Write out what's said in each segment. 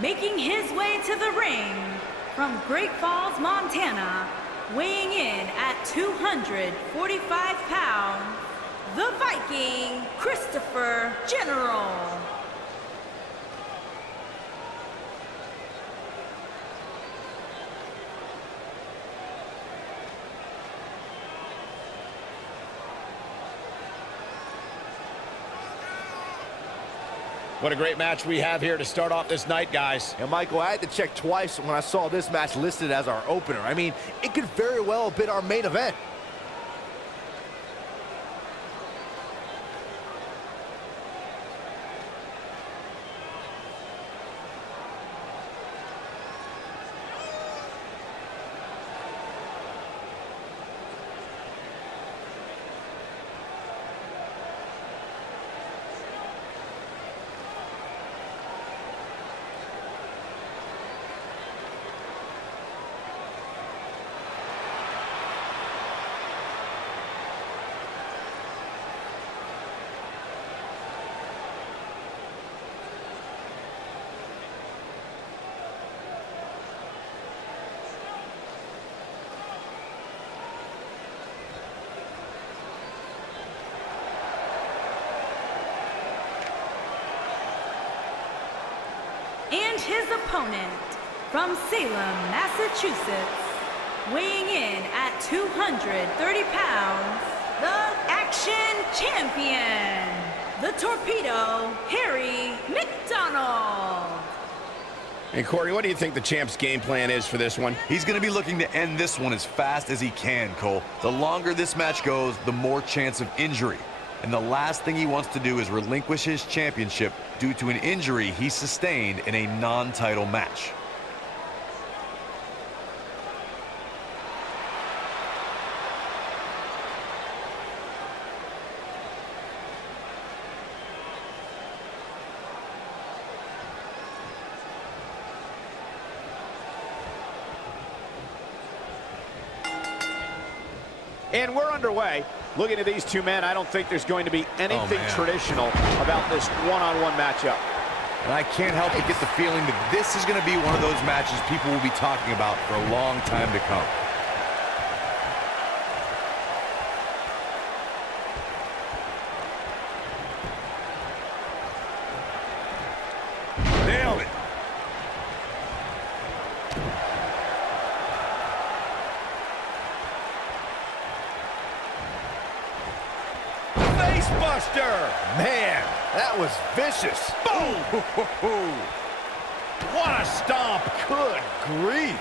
Making his way to the ring from Great Falls, Montana, weighing in at 245 pounds, the Viking, Christopher General. What a great match we have here to start off this night, guys. And Michael, I had to check twice when I saw this match listed as our opener. I mean, it could very well have been our main event. And his opponent from Salem, Massachusetts, weighing in at 230 pounds, the Action Champion, the Torpedo, Harry McDonald. And Corey, what do you think the champ's game plan is for this one? He's going to be looking to end this one as fast as he can, Cole. The longer this match goes, the more chance of injury. And the last thing he wants to do is relinquish his championship due to an injury he sustained in a non-title match. And we're underway. Looking at these two men, I don't think there's going to be anything traditional about this one-on-one matchup. And I can't help but get the feeling that this is going to be one of those matches people will be talking about for a long time to come. Nailed it. Buster! Man, that was vicious. Boom! What a stomp! Good grief.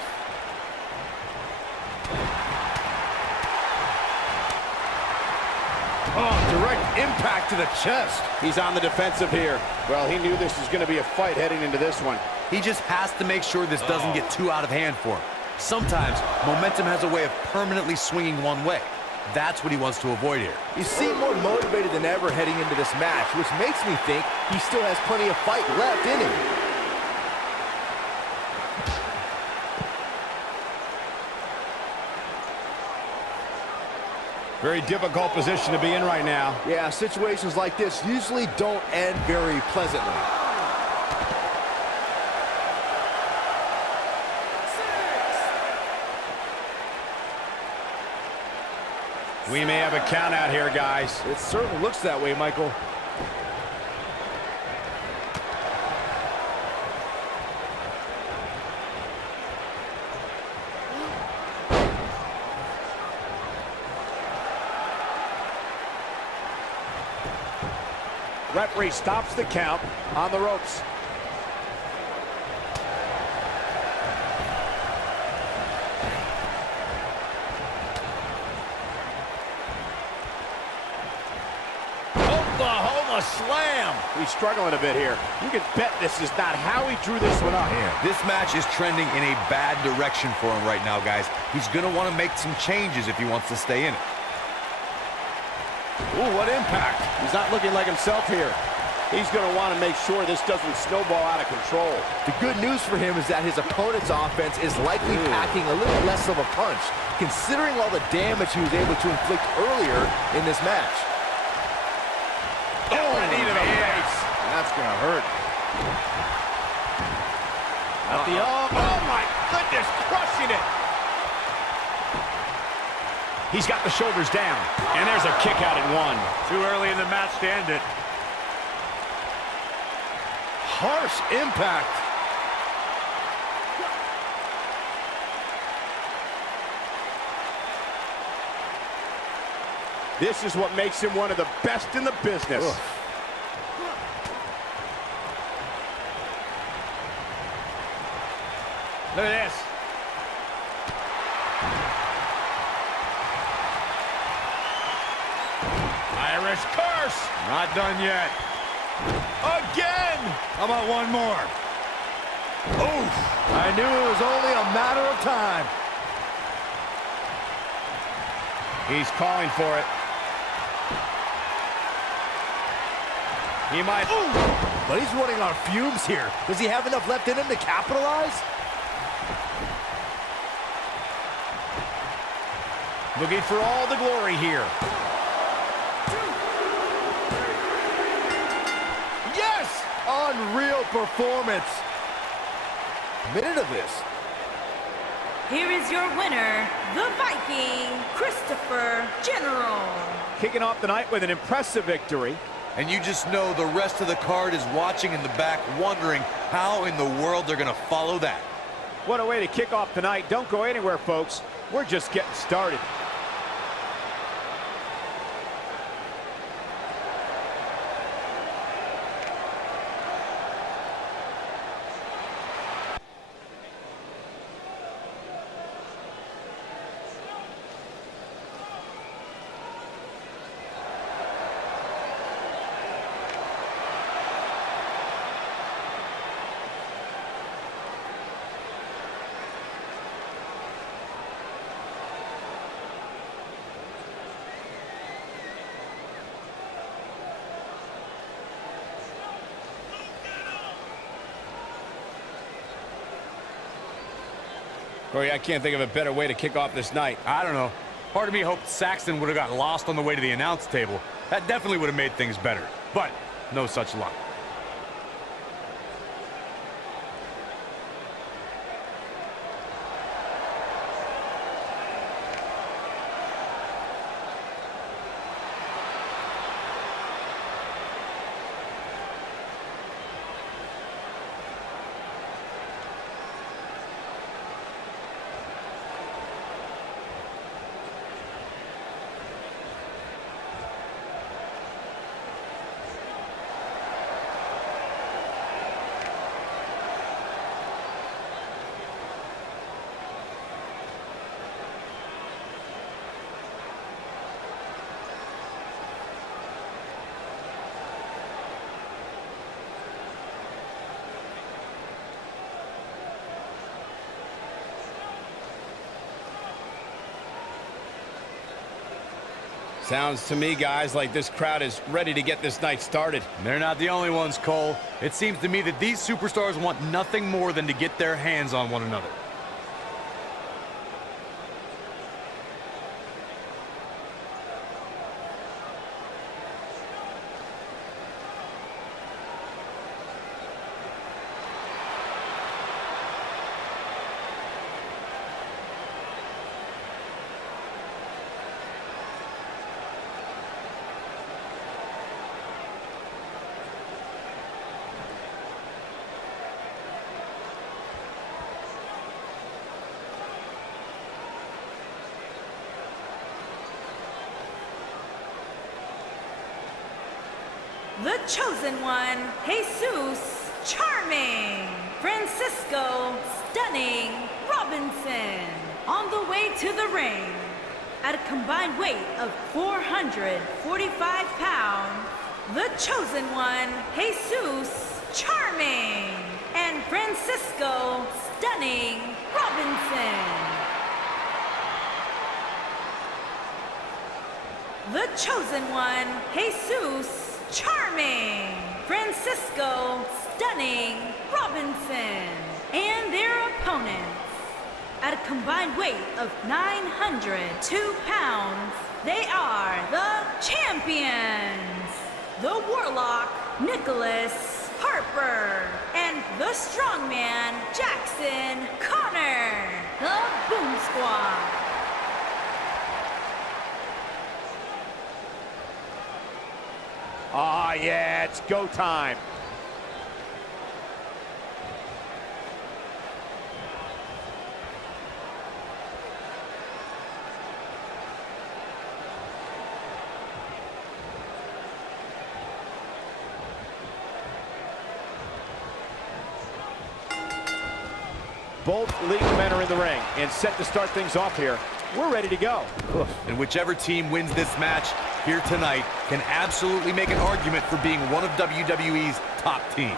Oh, direct impact to the chest. He's on the defensive here. Well, he knew this was going to be a fight heading into this one. He just has to make sure this doesn't get too out of hand for him. Sometimes, momentum has a way of permanently swinging one way. That's what he wants to avoid here. He seemed more motivated than ever heading into this match, which makes me think he still has plenty of fight left in him. Very difficult position to be in right now. Yeah, situations like this usually don't end very pleasantly. We may have a count out here, guys. It certainly looks that way, Michael. Referee stops the count on the ropes. Oklahoma slam. He's struggling a bit here. You can bet this is not how he drew this one up. Man, this match is trending in a bad direction for him right now, guys. He's going to want to make some changes if he wants to stay in it. Ooh, what impact. He's not looking like himself here. He's going to want to make sure this doesn't snowball out of control. The good news for him is that his opponent's offense is likely packing a little less of a punch, considering all the damage he was able to inflict earlier in this match. Oh, knee to the face. That's going to hurt. Oh, my goodness, crushing it. He's got the shoulders down, and there's a kick out at 1. Too early in the match to end it. Harsh impact. This is what makes him one of the best in the business. Ugh. Look at this. Irish curse. Not done yet. Again. How about one more? Oof. I knew it was only a matter of time. He's calling for it. He might. Ooh. But he's running on fumes here. Does he have enough left in him to capitalize? Looking for all the glory here. Yes! Unreal performance. Minute of this. Here is your winner, the Viking, Christopher General. Kicking off the night with an impressive victory. And you just know the rest of the card is watching in the back, wondering how in the world they're going to follow that. What a way to kick off the night. Don't go anywhere, folks. We're just getting started. Corey, I can't think of a better way to kick off this night. I don't know. Part of me hoped Saxton would have got lost on the way to the announce table. That definitely would have made things better. But no such luck. Sounds to me, guys, like this crowd is ready to get this night started. They're not the only ones, Cole. It seems to me that these superstars want nothing more than to get their hands on one another. The chosen one, Jesus Charming, Francisco Stunning Robinson, on the way to the ring. At a combined weight of 445 pounds, the chosen one, Jesus Charming, and Francisco Stunning Robinson. The chosen one, Jesus Charming, Francisco Stunning Robinson, and their opponents. At a combined weight of 902 pounds, they are the champions, the Warlock Nicholas Harper, and the strongman, Jackson Connor, the Boom Squad. Ah, yeah, it's go time. Both league men are in the ring and set to start things off here. We're ready to go. And whichever team wins this match here tonight can absolutely make an argument for being one of WWE's top teams.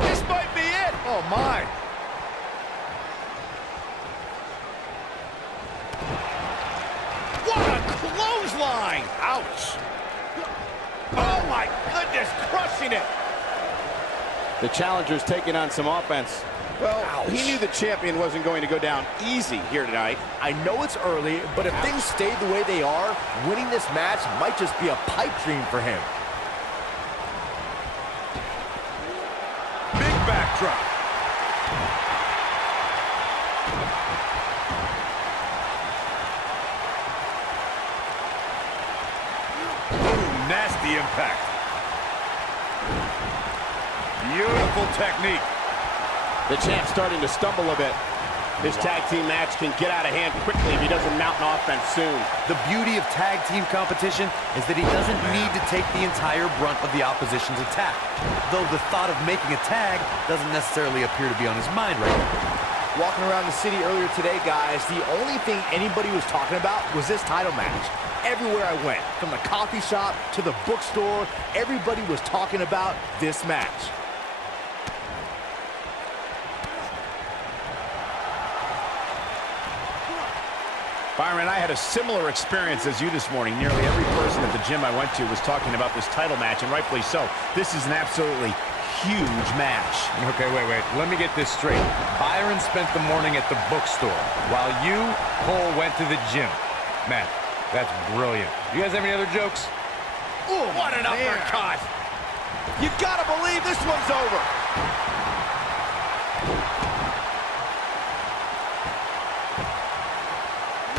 This might be it. Oh, my. What a clothesline! Ouch! Oh my goodness, crushing it! The challenger's taking on some offense. Well, he knew the champion wasn't going to go down easy here tonight. I know it's early, but if things stay the way they are, winning this match might just be a pipe dream for him. Big backdrop. Ooh, nasty impact. Beautiful technique. The champ's starting to stumble a bit. This tag team match can get out of hand quickly if he doesn't mount an offense soon. The beauty of tag team competition is that he doesn't need to take the entire brunt of the opposition's attack. Though the thought of making a tag doesn't necessarily appear to be on his mind right now. Walking around the city earlier today, guys, the only thing anybody was talking about was this title match. Everywhere I went, from the coffee shop to the bookstore, everybody was talking about this match. Byron, I had a similar experience as you this morning. Nearly every person at the gym I went to was talking about this title match, and rightfully so. This is an absolutely huge match. Okay, wait. Let me get this straight. Byron spent the morning at the bookstore, while you, Cole, went to the gym. Man, that's brilliant. You guys have any other jokes? Ooh, what an uppercut! You gotta believe this one's over.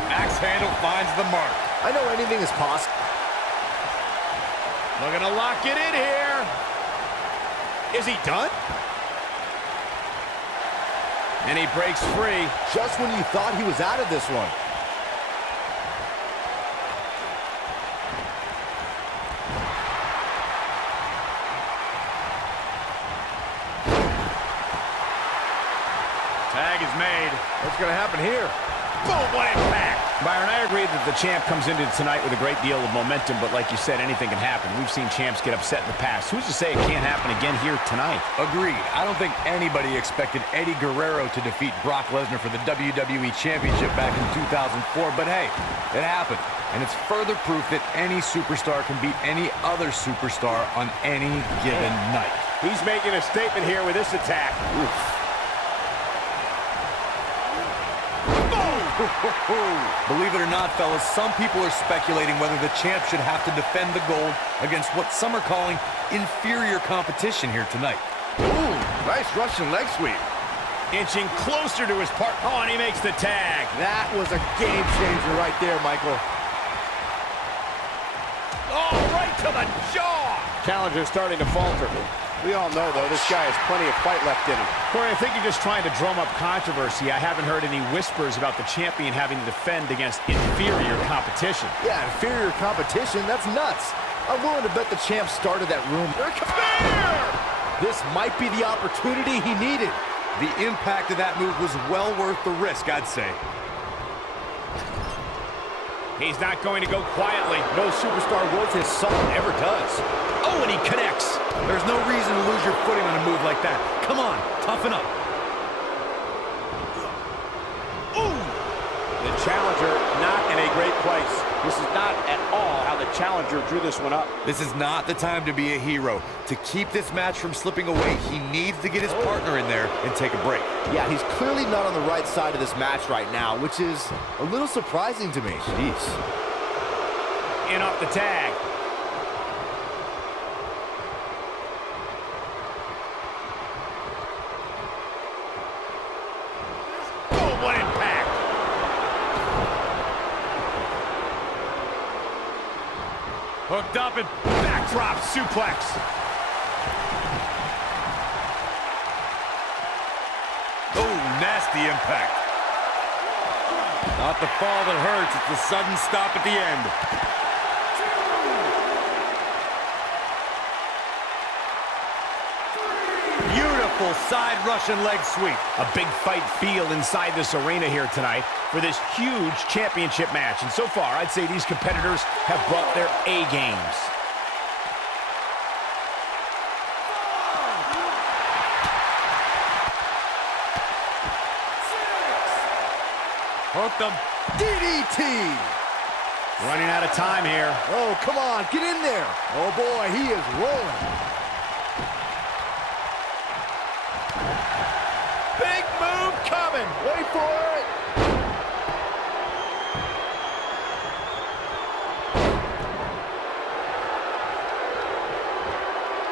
Axe handle finds the mark. I know anything is possible. Looking to lock it in here. Is he done? And he breaks free. Just when you thought he was out of this one. Tag is made. What's going to happen here? Boom, what impact! Byron, I agree that the champ comes into tonight with a great deal of momentum, but like you said, anything can happen. We've seen champs get upset in the past. Who's to say it can't happen again here tonight? Agreed. I don't think anybody expected Eddie Guerrero to defeat Brock Lesnar for the WWE Championship back in 2004, but hey, it happened. And it's further proof that any superstar can beat any other superstar on any given night. He's making a statement here with this attack. Oof. Believe it or not, fellas, some people are speculating whether the champ should have to defend the gold against what some are calling inferior competition here tonight. Ooh, nice Russian leg sweep. Inching closer to his partner. Oh, and he makes the tag. That was a game changer right there, Michael. Oh, right to the jaw. Challenger's starting to falter. We all know, though, this guy has plenty of fight left in him. Corey, I think you're just trying to drum up controversy. I haven't heard any whispers about the champion having to defend against inferior competition. Yeah, inferior competition, that's nuts. I'm willing to bet the champ started that room. This might be the opportunity he needed. The impact of that move was well worth the risk, I'd say. He's not going to go quietly. No superstar worth his salt ever does. Oh, and he connects. There's no reason to lose your footing on a move like that. Come on, toughen up. Ooh! The challenger not an in a great place. This is not at all how the challenger drew this one up. This is not the time to be a hero. To keep this match from slipping away, he needs to get his partner in there and take a break. Yeah, he's clearly not on the right side of this match right now, which is a little surprising to me. Jeez. In off the tag. Oh, what impact! Hooked up and backdrop suplex. Oh, nasty impact. Not the fall that hurts, it's the sudden stop at the end. Beautiful side Russian leg sweep. A big fight feel inside this arena here tonight for this huge championship match. And so far, I'd say these competitors have brought their A games. Hooked him. DDT! Running out of time here. Oh, come on, get in there. Oh, boy, he is rolling. Big move coming. Wait for it.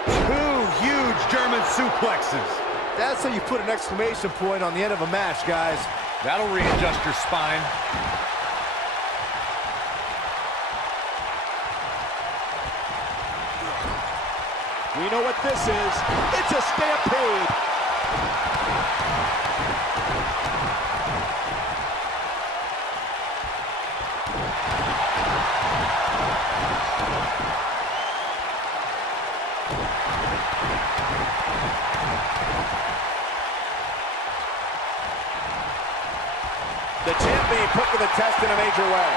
Two huge German suplexes. That's how you put an exclamation point on the end of a match, guys. That'll readjust your spine. We know what this is. It's a stampede. The champ being put to the test in a major way.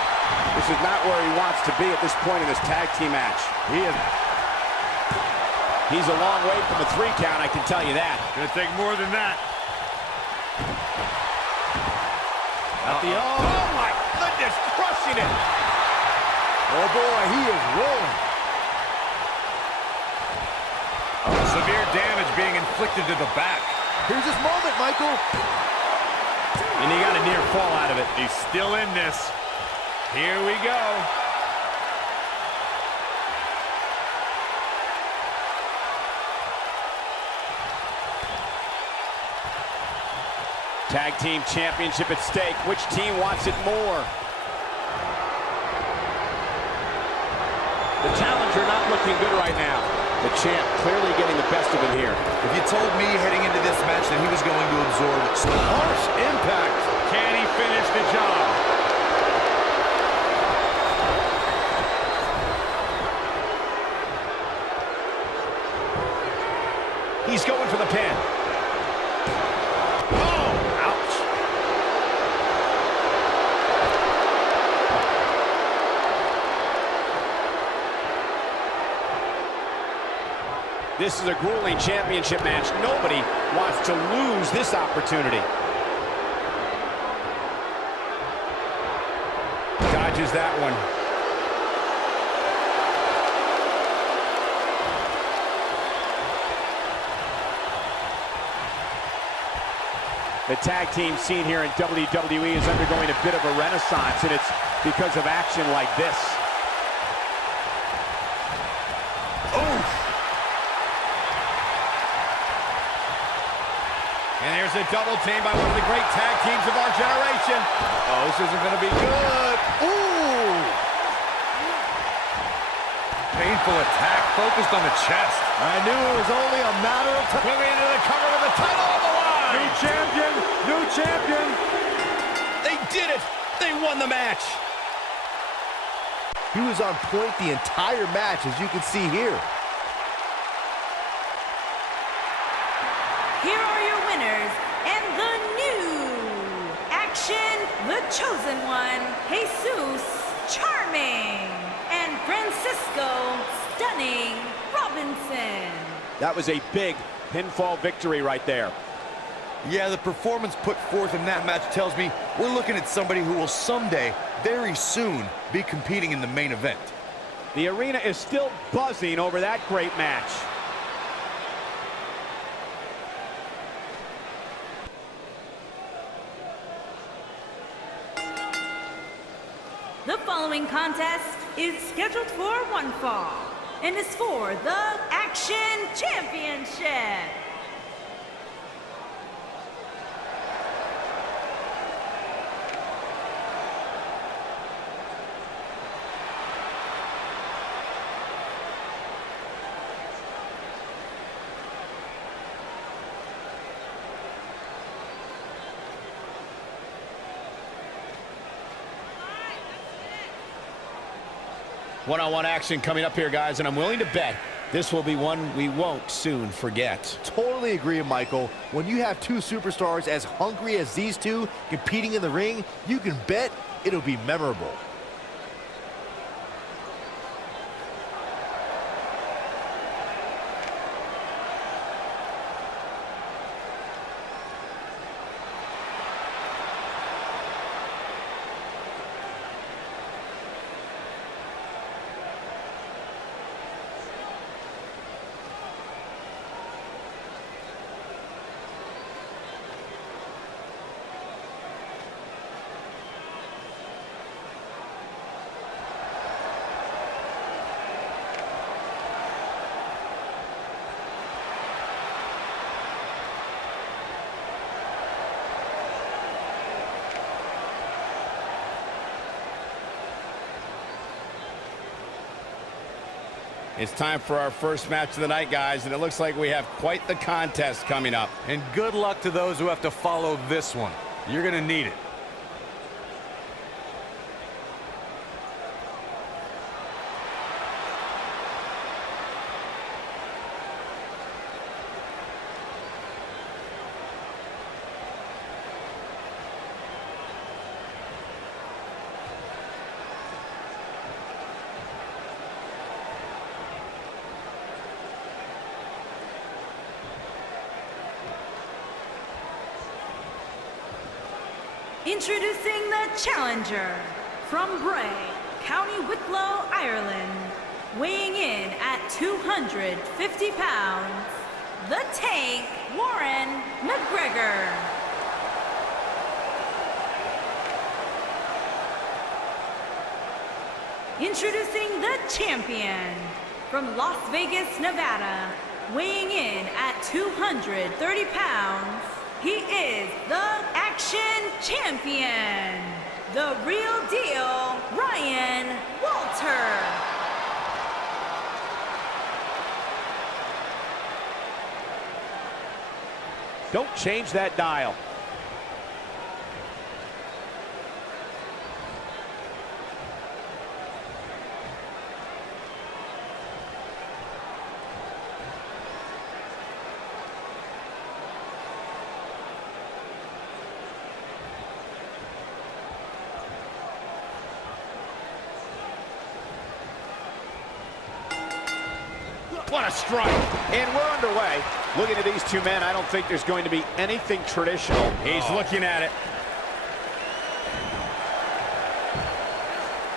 This is not where he wants to be at this point in this tag team match. He's a long way from a 3 count, I can tell you that. Gonna take more than that. Oh my goodness, crushing it. Oh, boy, he is rolling. Severe damage being inflicted to the back. Here's his moment, Michael. And he got a near fall out of it. He's still in this. Here we go. Tag team championship at stake. Which team wants it more? The challenger not looking good right now. The champ clearly getting the best of him here. If you told me heading into this match that he was going to absorb harsh impact, Can he finish the job? He's going for the pin. Oh, ouch. This is a grueling championship match. Nobody wants to lose this opportunity. Dodges that one. The tag team scene here in WWE is undergoing a bit of a renaissance, and it's because of action like this. And there's a double team by one of the great tag teams of our generation. Oh, this isn't going to be good. Ooh! Painful attack focused on the chest. I knew it was only a matter of time. Moving into the cover with the title on the line. New champion, new champion. They did it. They won the match. He was on point the entire match, as you can see here. Here are your winners and the new Action, the Chosen One, Jesus Charming, and Francisco Stunning Robinson. That was a big pinfall victory right there. Yeah, the performance put forth in that match tells me we're looking at somebody who will someday, very soon, be competing in the main event. The arena is still buzzing over that great match. The following contest is scheduled for one fall and is for the Action Championship. One-on-one action coming up here, guys, and I'm willing to bet this will be one we won't soon forget. Totally agree, Michael. When you have two superstars as hungry as these two competing in the ring, you can bet it'll be memorable. It's time for our first match of the night, guys, and it looks like we have quite the contest coming up. And good luck to those who have to follow this one. You're going to need it. Introducing the challenger from Bray, County Wicklow, Ireland, weighing in at 250 pounds, the Tank, Warren McGregor. Introducing the champion from Las Vegas, Nevada, weighing in at 230 pounds, he is the Action Champion, the real deal, Ryan Walter. Don't change that dial. What a strike. And we're underway. Looking at these two men, I don't think there's going to be anything traditional. He's looking at it.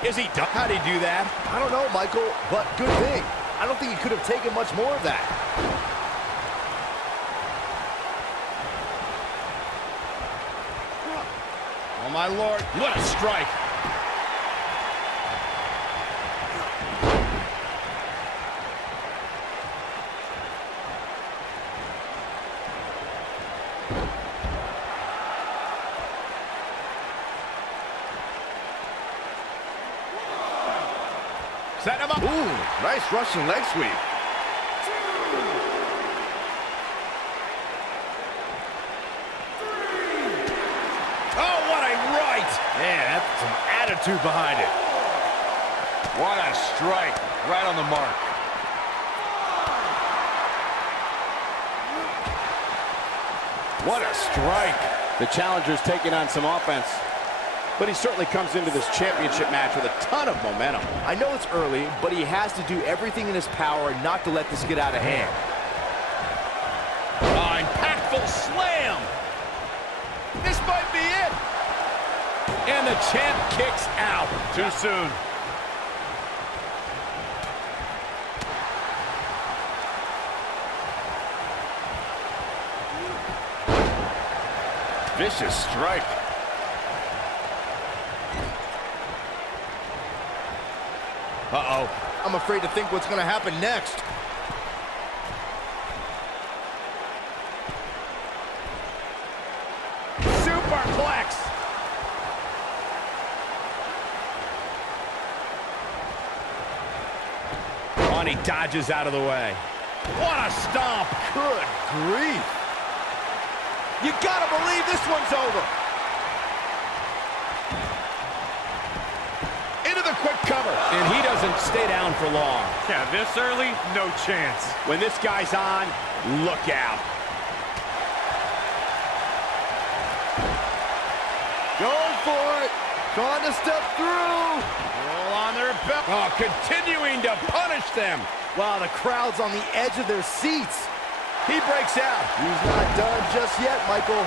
Is he done? How'd he do that? I don't know, Michael, but good thing. I don't think he could have taken much more of that. Oh, my Lord. What a strike. Set him up. Ooh, nice Russian leg sweep. Oh, what a right. Man, that's some attitude behind it. What a strike. Right on the mark. What a strike. The challenger's taking on some offense, but he certainly comes into this championship match with a ton of momentum. I know it's early, but he has to do everything in his power not to let this get out of hand. Oh, impactful slam. And the champ kicks out. Too soon. Vicious strike. Uh-oh. I'm afraid to think what's going to happen next. Superplex. Oh, and he dodges out of the way. What a stomp. Good grief. You gotta believe this one's over. Into the quick cover. And he doesn't stay down for long. Yeah, this early, no chance. When this guy's on, look out. Going for it. Trying to step through. Roll on their belt. Oh, continuing to punish them. Wow, the crowd's on the edge of their seats. He breaks out. He's not done just yet, Michael.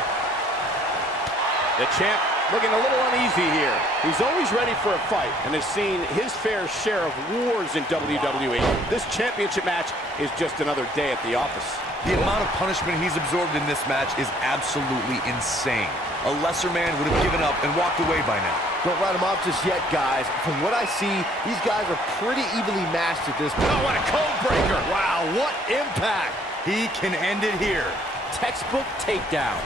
The champ looking a little uneasy here. He's always ready for a fight and has seen his fair share of wars in WWE. This championship match is just another day at the office. The amount of punishment he's absorbed in this match is absolutely insane. A lesser man would have given up and walked away by now. Don't write him off just yet, guys. From what I see, these guys are pretty evenly matched at this point. Oh, what a code breaker. Wow, what impact. He can end it here. Textbook takedown.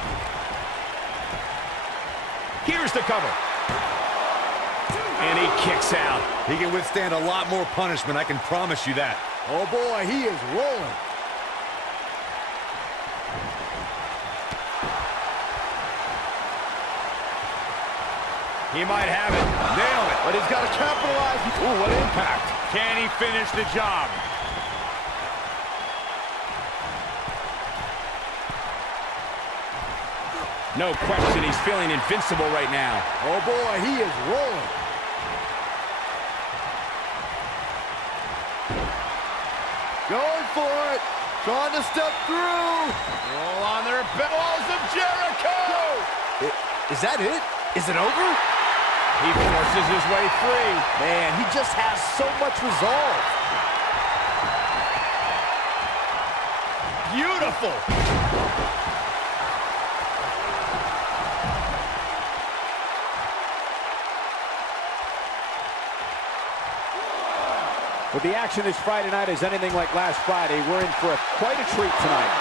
Here's the cover. And he kicks out. He can withstand a lot more punishment, I can promise you that. Oh boy, he is rolling. He might have it. Nailed it. But he's got to capitalize. Ooh, what impact. Can he finish the job? No question, he's feeling invincible right now. Oh boy, he is rolling. Going for it. Trying to step through. Roll on their balls of Jericho. Is that it? Is it over? He forces his way free. Man, he just has so much resolve. Beautiful. If the action this Friday night is anything like last Friday, we're in for quite a treat tonight.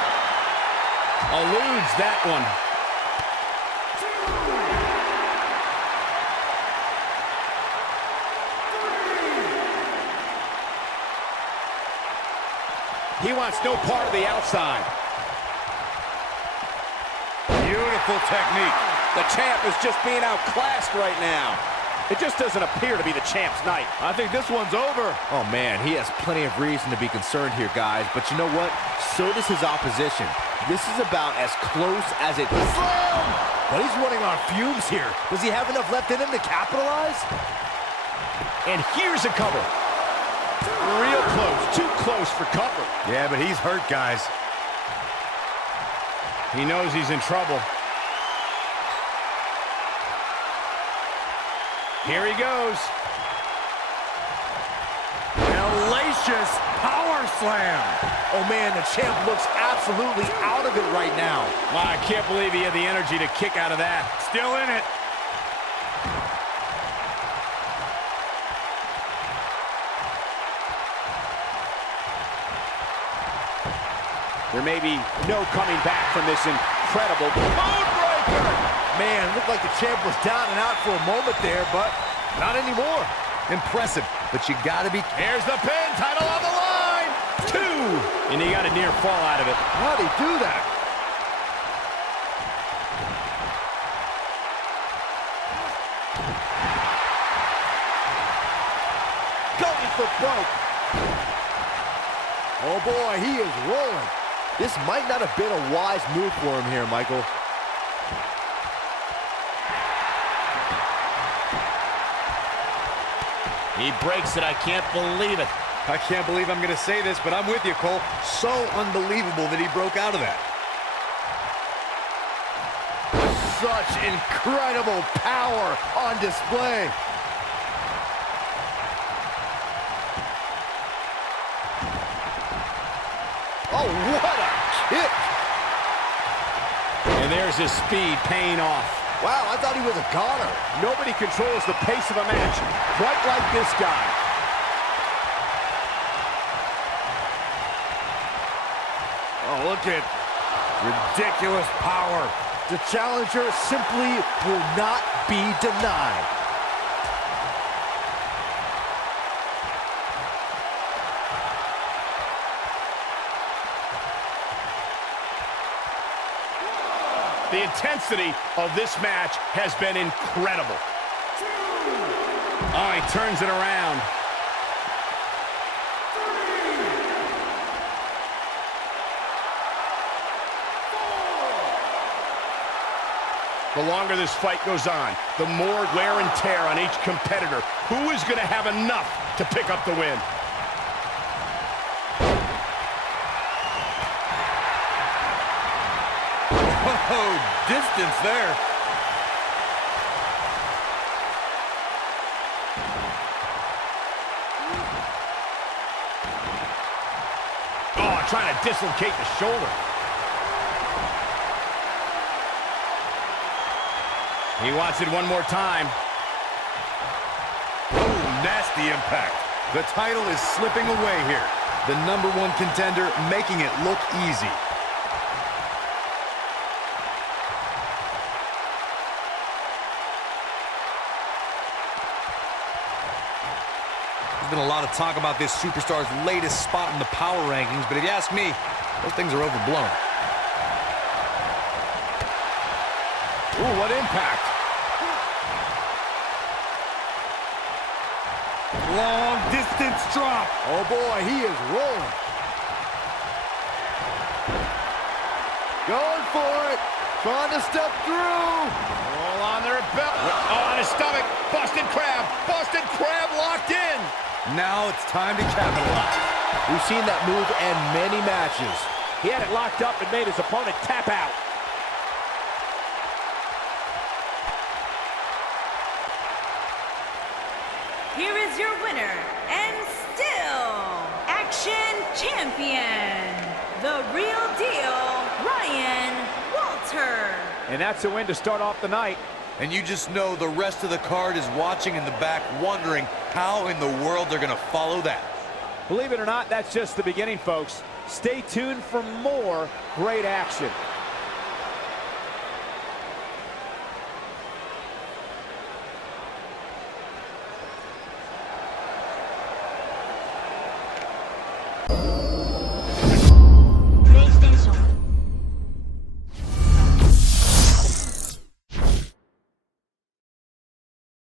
Eludes that one. He wants no part of the outside. Beautiful technique. The champ is just being outclassed right now. It just doesn't appear to be the champ's night. I think this one's over. Oh man, he has plenty of reason to be concerned here, guys. But you know what? So does his opposition. This is about as close as it is. But he's running on fumes here. Does he have enough left in him to capitalize? And here's a cover. Real close. Too close for cover. Yeah, but he's hurt, guys. He knows he's in trouble. Here he goes. Hellacious power slam. Oh man, the champ looks absolutely out of it right now. Wow, I can't believe he had the energy to kick out of that. Still in it. There may be no coming back from this incredible code breaker. Man, looked like the champ was down and out for a moment there, but not anymore. Impressive, but you gotta be... Here's the pin, title on the line. 2. And he got a near fall out of it. How'd he do that? Going for broke. Oh boy, he is rolling. This might not have been a wise move for him here, Michael. He breaks it. I can't believe it. I can't believe I'm gonna say this, but I'm with you, Cole. So unbelievable that he broke out of that. Such Such incredible power on display. Oh, what a kick. And there's his speed paying off. Wow, I thought he was a goner. Nobody controls the pace of a match quite like this guy. Oh, look at ridiculous power. The challenger simply will not be denied. The intensity of this match has been incredible. Oh, he turns it around. The longer this fight goes on, the more wear and tear on each competitor. Who is going to have enough to pick up the win? Oh, distance there. Oh, trying to dislocate the shoulder. He wants it one more time. Oh, nasty impact. The title is slipping away here. The #1 contender making it look easy. There's been a lot of talk about this superstar's latest spot in the power rankings, but if you ask me, those things are overblown. Ooh, what impact. Long distance drop. Oh boy, he is rolling. Going for it. Trying to step through. All on their belt. Oh, on his stomach. Busted crab. Busted crab locked in. Now it's time to capitalize. We've seen that move in many matches. He had it locked up and made his opponent tap out. Here is your winner, and still Action Champion, the real deal, Ryan Walter. And that's a win to start off the night. And you just know the rest of the card is watching in the back, wondering how in the world they're going to follow that. Believe it or not, that's just the beginning, folks. Stay tuned for more great action.